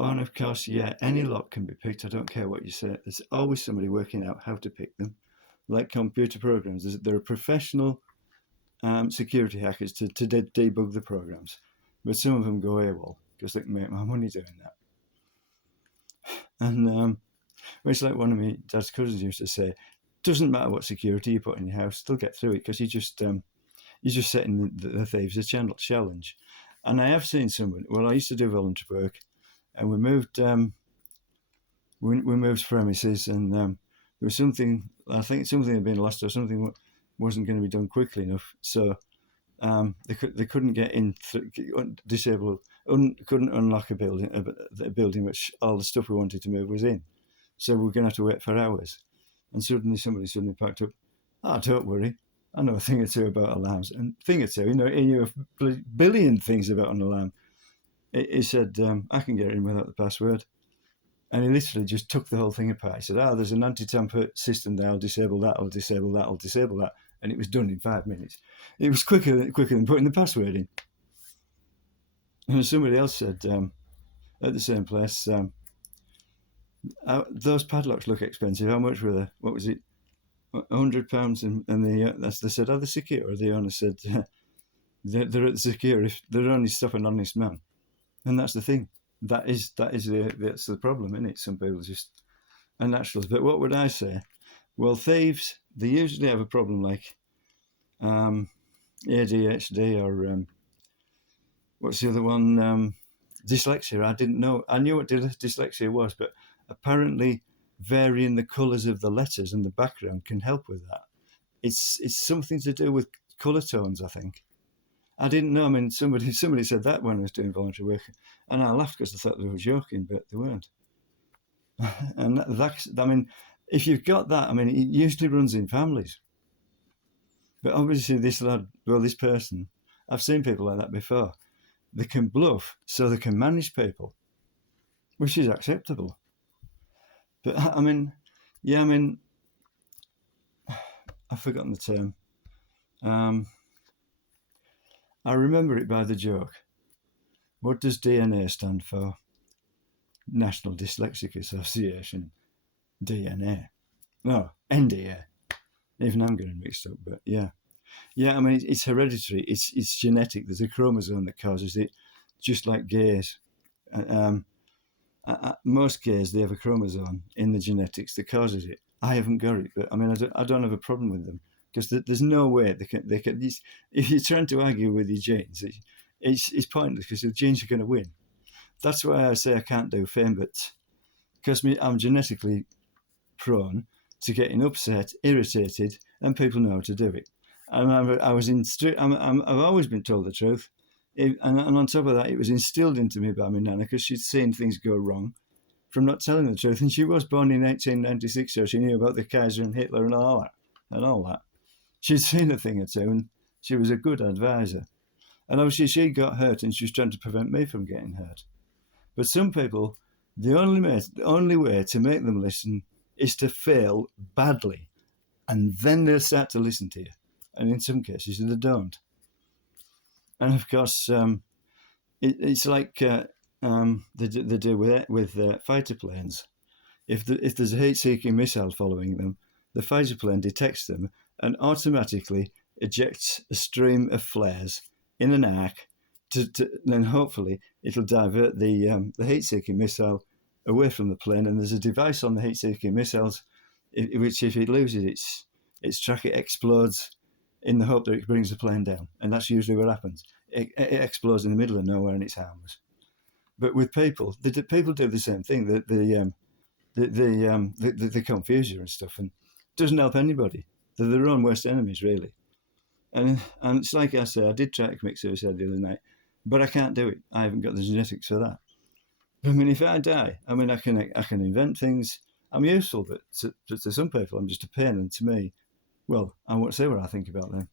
And of course, yeah, any lock can be picked. I don't care what you say. There's always somebody working out how to pick them. Like computer programs, there are professional security hackers to debug the programs, but some of them go AWOL because they can make more money doing that. And it's like one of my dad's cousins used to say, doesn't matter what security you put in your house, they'll get through it because you're just setting the thieves a challenge. And I have seen someone. Well, I used to do voluntary work, and we moved premises, and there was something. I think something had been lost, or something wasn't going to be done quickly enough. So they couldn't get in, couldn't unlock a building which all the stuff we wanted to move was in. So we're going to have to wait for hours. And somebody packed up. Ah, don't worry, I know a thing or two about alarms. And thing or two, he knew a billion things about an alarm. He said, I can get in without the password. And he literally just took the whole thing apart. He said, there's an anti-tamper system there. I'll disable that, I'll disable that, I'll disable that. And it was done in 5 minutes. It was quicker than putting the password in. And somebody else said at the same place, those padlocks look expensive. How much were they? What was it? £100, and they said, "Are they secure?" The owner said, "They're secure if they're only stop an honest man," and that's the thing. That's the problem, isn't it? Some people just are naturals. But what would I say? Well, thieves, they usually have a problem like ADHD or what's the other one? Dyslexia. I didn't know. I knew what dyslexia was, but apparently varying the colours of the letters and the background can help with that. It's something to do with colour tones, I think. I didn't know. I mean, somebody said that when I was doing voluntary work, and I laughed because I thought they were joking, but they weren't. And I mean, if you've got that, I mean, it usually runs in families. But obviously, this person, I've seen people like that before. They can bluff, so they can manage people, which is acceptable. But I mean, yeah, I mean, I've forgotten the term. I remember it by the joke. What does DNA stand for? National Dyslexic Association. DNA. No, NDA. Even I'm getting mixed up, but yeah. Yeah, I mean, it's hereditary. It's genetic. There's a chromosome that causes it, just like gays. Most gays, they have a chromosome in the genetics that causes it. I haven't got it, but I mean, I don't have a problem with them because there's no way they can. If you're trying to argue with your genes, it's pointless because the genes are going to win. That's why I say I can't do fame, but because I'm genetically prone to getting upset, irritated, and people know how to do it. And I've always been told the truth. And on top of that, it was instilled into me by my nana because she'd seen things go wrong from not telling the truth. And she was born in 1896, so she knew about the Kaiser and Hitler and all that. She'd seen a thing or two, and she was a good advisor. And obviously, she got hurt, and she was trying to prevent me from getting hurt. But some people, the only way to make them listen is to fail badly, and then they'll start to listen to you. And in some cases, they don't. And of course, it's like they do with fighter planes. If there's a heat-seeking missile following them, the fighter plane detects them and automatically ejects a stream of flares in an arc. Then hopefully it'll divert the heat-seeking missile away from the plane. And there's a device on the heat-seeking missiles which, if it loses its track, it explodes in the hope that it brings the plane down. And that's usually what happens. It explodes in the middle of nowhere and it's harmless. But with people, people do the same thing. They confuse you and stuff, and it doesn't help anybody. They're their own worst enemies, really. And it's like I say, I did try to commit suicide the other night, but I can't do it. I haven't got the genetics for that. I mean, if I die, I mean, I can invent things. I'm useful, but to some people, I'm just a pain. And to me, well, I won't say what I think about them.